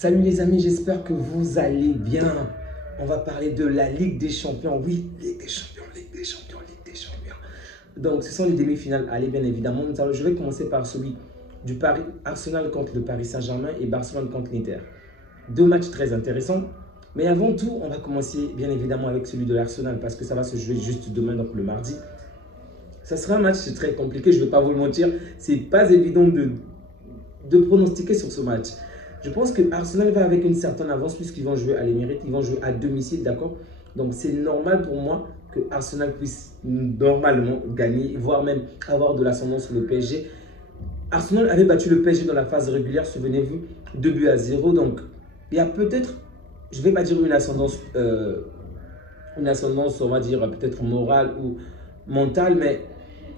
Salut les amis, j'espère que vous allez bien. On va parler de la Ligue des Champions. Oui, Ligue des Champions, Ligue des Champions, Ligue des Champions. Donc, ce sont les demi-finales. Allez, bien évidemment, je vais commencer par celui du Paris Arsenal contre le Paris Saint-Germain et Barcelone contre l'Inter. Deux matchs très intéressants. Mais avant tout, on va commencer bien évidemment avec celui de l'Arsenal parce que ça va se jouer juste demain, donc le mardi. Ça sera un match très compliqué, je ne vais pas vous le mentir. C'est pas évident de pronostiquer sur ce match. Je pense que Arsenal va avec une certaine avance puisqu'ils vont jouer à l'Emirates, ils vont jouer à domicile, d'accord? Donc c'est normal pour moi que Arsenal puisse normalement gagner, voire même avoir de l'ascendance sur le PSG. Arsenal avait battu le PSG dans la phase régulière, souvenez-vous, 2-0. Donc il y a peut-être, je ne vais pas dire une ascendance, on va dire peut-être morale ou mentale, mais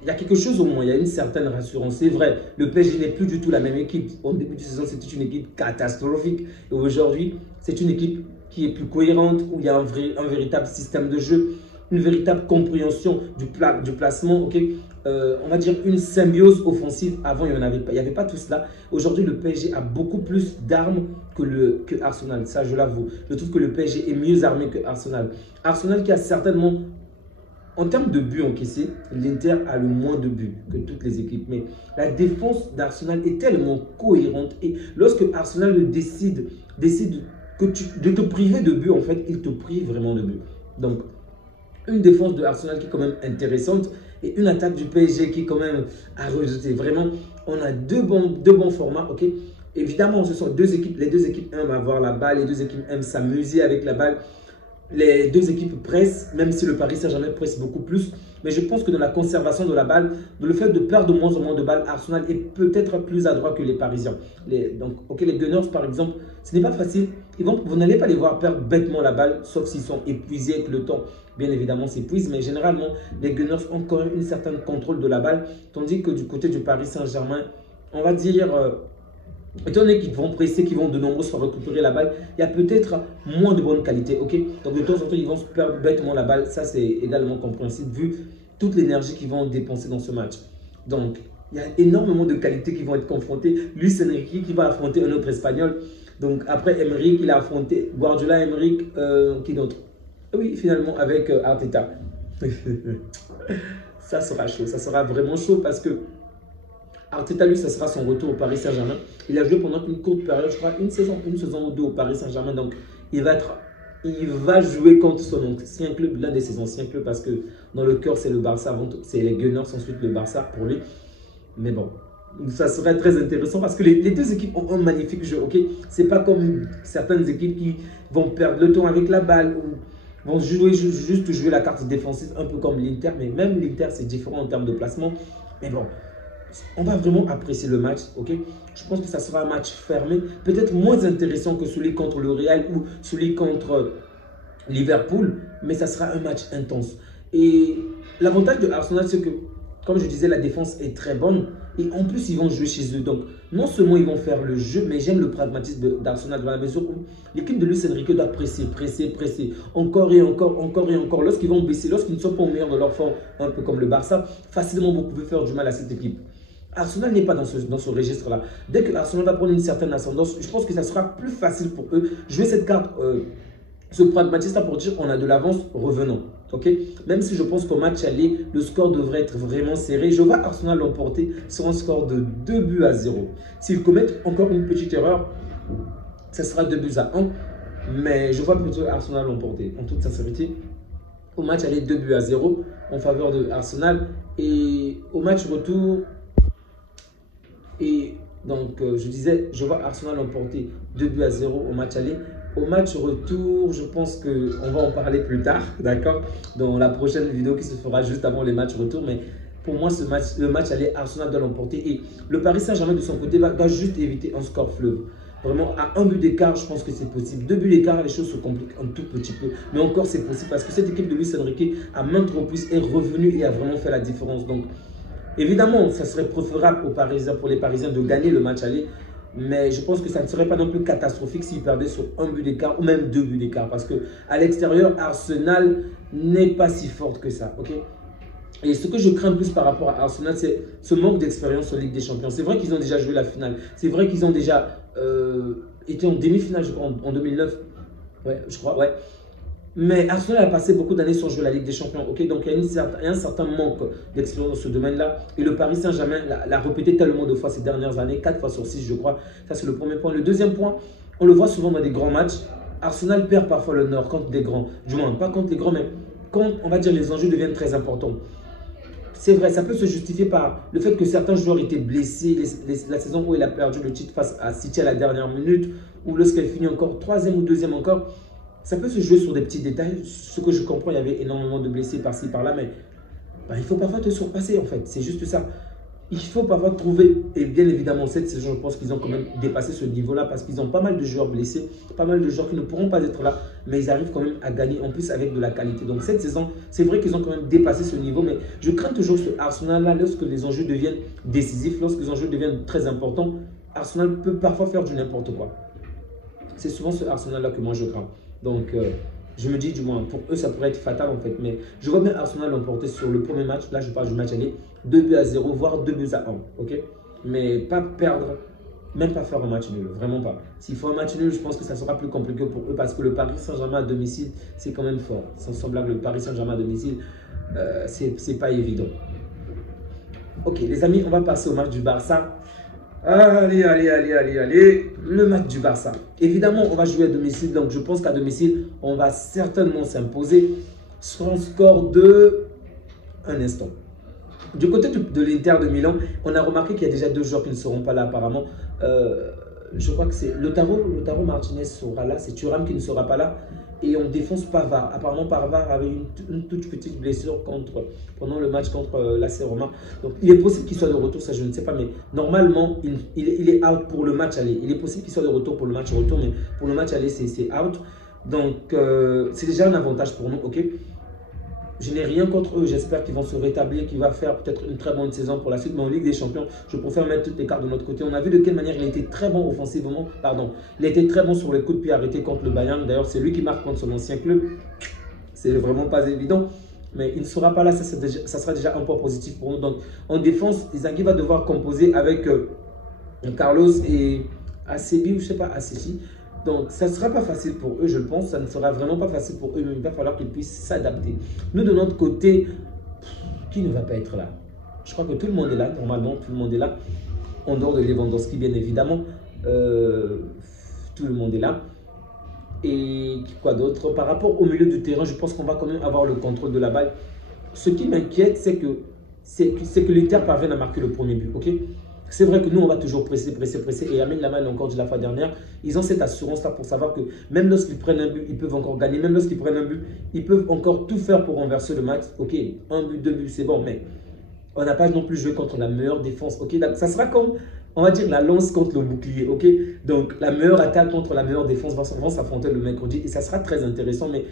il y a quelque chose au moins, il y a une certaine rassurance. C'est vrai, le PSG n'est plus du tout la même équipe. Au début de saison, c'était une équipe catastrophique. Et aujourd'hui, c'est une équipe qui est plus cohérente, où il y a un véritable système de jeu, une véritable compréhension du placement. Okay, on va dire une symbiose offensive. Avant, il n'y avait pas tout cela. Aujourd'hui, le PSG a beaucoup plus d'armes que Arsenal. Ça, je l'avoue. Je trouve que le PSG est mieux armé que Arsenal. Arsenal qui a certainement... En termes de buts encaissés, l'Inter a le moins de buts que toutes les équipes. Mais la défense d'Arsenal est tellement cohérente. Et lorsque Arsenal décide de te priver de buts, en fait, il te prive vraiment de buts. Donc, une défense de Arsenal qui est quand même intéressante et une attaque du PSG qui est quand même à rejeter. Vraiment, on a deux bons formats, ok? Évidemment, ce sont deux équipes. Les deux équipes aiment avoir la balle, les deux équipes aiment s'amuser avec la balle. Les deux équipes pressent, même si le Paris Saint-Germain presse beaucoup plus. Mais je pense que dans la conservation de la balle, dans le fait de perdre de moins en moins de balles, Arsenal est peut-être plus adroit que les Parisiens. Donc, ok, les Gunners, par exemple, ce n'est pas facile. Vous n'allez pas les voir perdre bêtement la balle, sauf s'ils sont épuisés et que le temps, bien évidemment, s'épuise. Mais généralement, les Gunners ont quand même une certaine contrôle de la balle. Tandis que du côté du Paris Saint-Germain, on va dire... étant donné qu'ils vont presser, qu'ils vont de nombreuses fois récupérer la balle, il y a peut-être moins de bonne qualité. Ok, donc de temps en temps, ils vont se perdre bêtement la balle. Ça, c'est également compréhensible vu toute l'énergie qu'ils vont dépenser dans ce match. Donc, il y a énormément de qualités qui vont être confrontées. Luis Enrique qui va affronter un autre Espagnol. Donc, après Emery, il a affronté Guardiola, Emery, qui d'autre? Oui, finalement, avec Arteta. Ça sera chaud. Ça sera vraiment chaud parce que Arteta, lui, ça sera son retour au Paris Saint-Germain. Il a joué pendant une courte période, je crois, une saison ou deux au Paris Saint-Germain. Donc, il va jouer contre son ancien club, l'un de ses anciens clubs, parce que dans le cœur, c'est le Barça avant tout. C'est les Gunners, ensuite le Barça pour lui. Mais bon, ça serait très intéressant parce que les deux équipes ont un magnifique jeu. Ok, c'est pas comme certaines équipes qui vont perdre le temps avec la balle ou vont juste jouer la carte défensive, un peu comme l'Inter. Mais même l'Inter, c'est différent en termes de placement. Mais bon, on va vraiment apprécier le match, ok? Je pense que ça sera un match fermé, peut-être moins intéressant que celui contre le Real ou celui contre Liverpool, mais ça sera un match intense. Et l'avantage de Arsenal, c'est que, comme je disais, la défense est très bonne et en plus, ils vont jouer chez eux. Donc, non seulement ils vont faire le jeu, mais j'aime le pragmatisme d'Arsenal dans la mesure où l'équipe de Luis Enrique doit presser, encore et encore, encore et encore. Lorsqu'ils vont baisser, lorsqu'ils ne sont pas au meilleur de leur forme, un peu comme le Barça, facilement vous pouvez faire du mal à cette équipe. Arsenal n'est pas dans ce registre-là. Dès que Arsenal va prendre une certaine ascendance, je pense que ça sera plus facile pour eux. Jouer cette carte, ce pragmatisme-là pour dire on a de l'avance, revenons. Okay? Même si je pense qu'au match aller, le score devrait être vraiment serré. Je vois Arsenal l'emporter sur un score de 2-0. S'ils commettent encore une petite erreur, ça sera 2-1. Mais je vois plutôt Arsenal l'emporter, en toute sincérité. Au match aller, 2-0 en faveur de Arsenal. Et au match retour... Et donc, je disais, je vois Arsenal l'emporter 2-0 au match aller. Au match retour, je pense qu'on va en parler plus tard, d'accord? Dans la prochaine vidéo qui se fera juste avant les matchs retour. Mais pour moi, le match aller, Arsenal doit l'emporter. Et le Paris Saint-Germain, de son côté, doit juste éviter un score fleuve. Vraiment, à un but d'écart, je pense que c'est possible. 2 buts d'écart, les choses se compliquent un tout petit peu. Mais encore, c'est possible parce que cette équipe de Luis Enrique, à maintes reprises, est revenue et a vraiment fait la différence. Donc, évidemment, ça serait préférable pour les Parisiens de gagner le match aller. Mais je pense que ça ne serait pas non plus catastrophique s'ils perdaient sur un but d'écart ou même 2 buts d'écart. Parce qu'à l'extérieur, Arsenal n'est pas si forte que ça. Okay? Et ce que je crains plus par rapport à Arsenal, c'est ce manque d'expérience en Ligue des Champions. C'est vrai qu'ils ont déjà joué la finale. C'est vrai qu'ils ont déjà était en demi-finale, je crois, en 2009. Ouais, je crois, ouais. Mais Arsenal a passé beaucoup d'années sans jouer la Ligue des Champions. Ok, donc il y a un certain manque d'expérience dans ce domaine-là. Et le Paris Saint-Germain l'a répété tellement de fois ces dernières années, 4 fois sur 6, je crois. Ça, c'est le premier point. Le deuxième point, on le voit souvent dans des grands matchs. Arsenal perd parfois le nord contre des grands. Du moins, pas contre les grands, mais quand, on va dire, les enjeux deviennent très importants. C'est vrai, ça peut se justifier par le fait que certains joueurs étaient blessés la saison où il a perdu le titre face à City à la dernière minute, ou lorsqu'elle finit encore troisième ou deuxième encore. Ça peut se jouer sur des petits détails. Ce que je comprends, il y avait énormément de blessés par-ci, par-là, mais il faut parfois te surpasser en fait. C'est juste ça. Il faut parfois trouver, et bien évidemment cette saison, je pense qu'ils ont quand même dépassé ce niveau-là parce qu'ils ont pas mal de joueurs blessés, pas mal de joueurs qui ne pourront pas être là, mais ils arrivent quand même à gagner en plus avec de la qualité. Donc cette saison, c'est vrai qu'ils ont quand même dépassé ce niveau, mais je crains toujours ce Arsenal-là lorsque les enjeux deviennent décisifs, lorsque les enjeux deviennent très importants. Arsenal peut parfois faire du n'importe quoi. C'est souvent ce Arsenal-là que moi je crains. Donc, je me dis, du moins, pour eux, ça pourrait être fatal en fait. Mais je vois bien Arsenal l'emporter sur le premier match. Là, je parle du match aller. 2-0, voire 2-1. Ok, mais pas perdre, même pas faire un match nul. Vraiment pas. S'il faut un match nul, je pense que ça sera plus compliqué pour eux parce que le Paris Saint-Germain à domicile, c'est quand même fort. Sans semblable, le Paris Saint-Germain à domicile, c'est pas évident. Ok, les amis, on va passer au match du Barça. Allez, allez, allez, allez, allez. Le match du Barça. Évidemment, on va jouer à domicile. Donc, je pense qu'à domicile, on va certainement s'imposer sur un score de un instant. Du côté de l'Inter de Milan, on a remarqué qu'il y a déjà 2 joueurs qui ne seront pas là apparemment. Je crois que c'est Lautaro Martinez sera là. C'est Thuram qui ne sera pas là. Et on défonce Pavard. Apparemment, Pavard avait une toute petite blessure pendant le match contre l'AC Roma. Donc, il est possible qu'il soit de retour, ça je ne sais pas. Mais normalement, il est out pour le match aller. Il est possible qu'il soit de retour pour le match retour, mais pour le match aller, c'est out. Donc, c'est déjà un avantage pour nous, ok? Je n'ai rien contre eux, j'espère qu'ils vont se rétablir, qu'ils vont faire peut-être une très bonne saison pour la suite. Mais en Ligue des Champions, je préfère mettre toutes les cartes de notre côté. On a vu de quelle manière il a été très bon offensivement. Pardon, il a été très bon sur les coups de pied arrêtés contre le Bayern. D'ailleurs, c'est lui qui marque contre son ancien club. C'est vraiment pas évident. Mais il ne sera pas là, ça sera déjà un point positif pour nous. Donc, en défense, Inzaghi va devoir composer avec Carlos et Acebi, ou je ne sais pas, Acebi. Donc, ça ne sera pas facile pour eux, je le pense. Ça ne sera vraiment pas facile pour eux, mais il va falloir qu'ils puissent s'adapter. Nous, de notre côté, qui ne va pas être là? Je crois que tout le monde est là, normalement, tout le monde est là. En dehors de Lewandowski, bien évidemment. Tout le monde est là. Et quoi d'autre? Par rapport au milieu du terrain, je pense qu'on va quand même avoir le contrôle de la balle. Ce qui m'inquiète, c'est que l'Inter parvienne à marquer le premier but, ok? C'est vrai que nous, on va toujours presser, presser, presser. Et Lamine Yamal l'a encore dit la fois dernière, ils ont cette assurance-là pour savoir que même lorsqu'ils prennent un but, ils peuvent encore gagner. Même lorsqu'ils prennent un but, ils peuvent encore tout faire pour renverser le match. Ok, un but, 2 buts, c'est bon, mais on n'a pas non plus joué contre la meilleure défense. Ok, ça sera comme, on va dire, la lance contre le bouclier. Ok, donc la meilleure attaque contre la meilleure défense vont s'affronter le mercredi. Et ça sera très intéressant, mais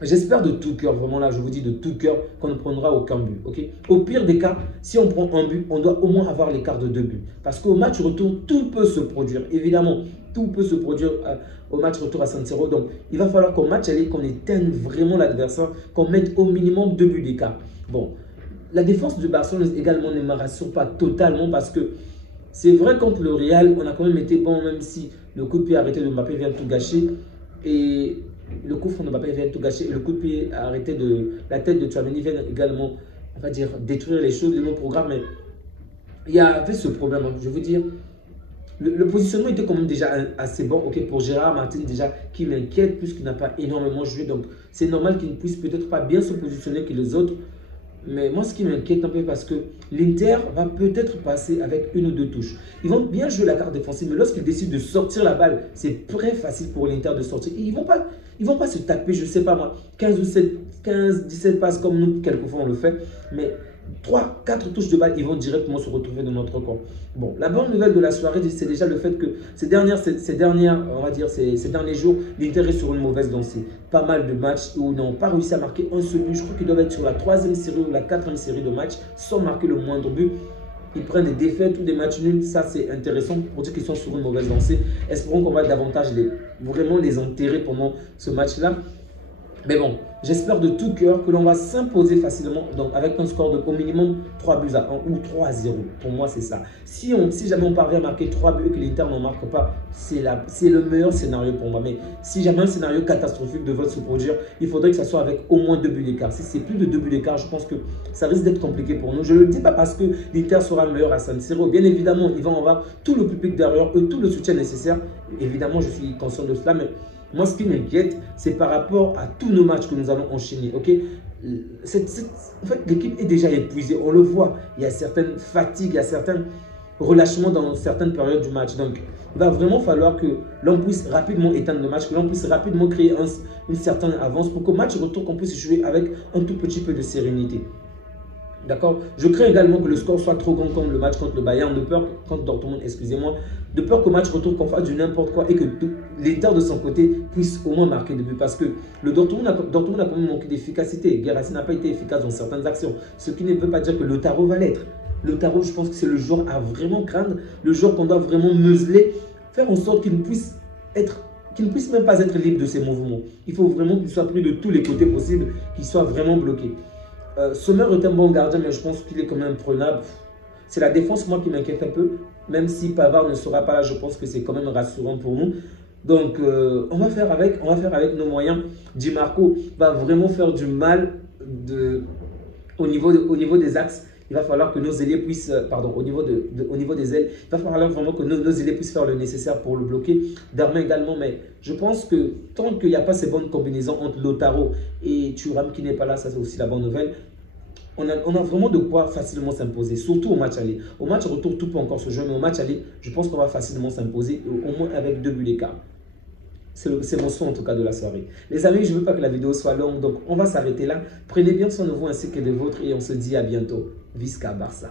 j'espère de tout cœur, vraiment là, je vous dis de tout cœur, qu'on ne prendra aucun but. Okay? Au pire des cas, si on prend un but, on doit au moins avoir l'écart de 2 buts. Parce qu'au match retour, tout peut se produire. Évidemment, tout peut se produire au match retour à San Siro. Donc, il va falloir qu'au match aller, qu'on éteigne vraiment l'adversaire, qu'on mette au minimum 2 buts d'écart. Bon, la défense de Barcelone également ne me rassure pas totalement parce que c'est vrai contre le Real, on a quand même été bon, même si le coup de pied arrêté de Mbappé vient tout gâcher. Et le coup franc de Mbappé vient tout gâcher. Et le coup de pied arrêté de la tête de Tchouaméni vient également, on va dire, détruire les choses de nos programmes. Mais il y avait ce problème, je veux dire. Le positionnement était quand même déjà assez bon, ok, pour Gérard Martin déjà, qui m'inquiète puisqu'il n'a pas énormément joué. Donc, c'est normal qu'il ne puisse peut-être pas bien se positionner que les autres. Mais moi, ce qui m'inquiète un peu, parce que l'Inter va peut-être passer avec 1 ou 2 touches. Ils vont bien jouer la carte défensive, mais lorsqu'ils décident de sortir la balle, c'est très facile pour l'Inter de sortir. Et ils ne vont pas se taper, je ne sais pas moi, 15 ou 15, 17 passes comme nous, quelquefois on le fait. Mais 3, 4 touches de balle, ils vont directement se retrouver dans notre camp. Bon, la bonne nouvelle de la soirée, c'est déjà le fait que ces derniers jours, l'Inter est sur une mauvaise lancée. Pas mal de matchs où ils n'ont pas réussi à marquer un seul but. Je crois qu'ils doivent être sur la 3e série ou la 4e série de matchs sans marquer le moindre but. Ils prennent des défaites ou des matchs nuls. Ça, c'est intéressant pour dire qu'ils sont sur une mauvaise lancée. Espérons qu'on va davantage vraiment les enterrer pendant ce match-là. Mais bon, j'espère de tout cœur que l'on va s'imposer facilement, donc avec un score de au minimum 3 buts à 1 ou 3-0. Pour moi, c'est ça. Si jamais on parvient à marquer 3 buts et que l'Inter n'en marque pas, c'est le meilleur scénario pour moi. Mais si jamais un scénario catastrophique devait se produire, il faudrait que ça soit avec au moins 2 buts d'écart. Si c'est plus de 2 buts d'écart, je pense que ça risque d'être compliqué pour nous. Je ne le dis pas parce que l'Inter sera le meilleur à San Siro. Bien évidemment, ils vont avoir tout le public derrière eux, tout le soutien nécessaire. Évidemment, je suis conscient de cela, mais moi, ce qui m'inquiète, c'est par rapport à tous nos matchs que nous allons enchaîner. Okay? En fait, l'équipe est déjà épuisée. On le voit. Il y a certaines fatigues, il y a certains relâchements dans certaines périodes du match. Donc, il va vraiment falloir que l'on puisse rapidement éteindre le match, que l'on puisse rapidement créer une certaine avance pour qu'au match retour, qu'on puisse jouer avec un tout petit peu de sérénité. D'accord. Je crains également que le score soit trop grand comme le match contre le Bayern, contre Dortmund, excusez-moi, de peur qu'au match retour qu'on fasse du n'importe quoi et que l'Inter de son côté puisse au moins marquer des buts. Parce que le Dortmund a quand même manqué d'efficacité. Guirassy n'a pas été efficace dans certaines actions. Ce qui ne veut pas dire que Lautaro va l'être. Lautaro, je pense que c'est le joueur à vraiment craindre, le joueur qu'on doit vraiment museler, faire en sorte qu'il ne puisse même pas être libre de ses mouvements. Il faut vraiment qu'il soit pris de tous les côtés possibles, qu'il soit vraiment bloqué. Sommer est un bon gardien, mais je pense qu'il est quand même prenable. C'est la défense, moi, qui m'inquiète un peu. Même si Pavard ne sera pas là, je pense que c'est quand même rassurant pour nous. Donc, on va faire avec nos moyens. Di Marco va vraiment faire du mal au niveau des axes. Il va falloir que nos ailiers puissent, au niveau des ailes, il va falloir vraiment que nos ailiers puissent faire le nécessaire pour le bloquer. Darmain également, mais je pense que tant qu'il n'y a pas ces bonnes combinaisons entre Lautaro et Thuram qui n'est pas là, ça c'est aussi la bonne nouvelle. On a vraiment de quoi facilement s'imposer, surtout au match aller. Au match retour, tout peut encore se jouer, mais au match aller, je pense qu'on va facilement s'imposer, au moins avec 2 buts d'écart. C'est mon son en tout cas de la soirée. Les amis, je ne veux pas que la vidéo soit longue, donc on va s'arrêter là. Prenez bien soin de vous ainsi que des vôtres et on se dit à bientôt. Visca Barça.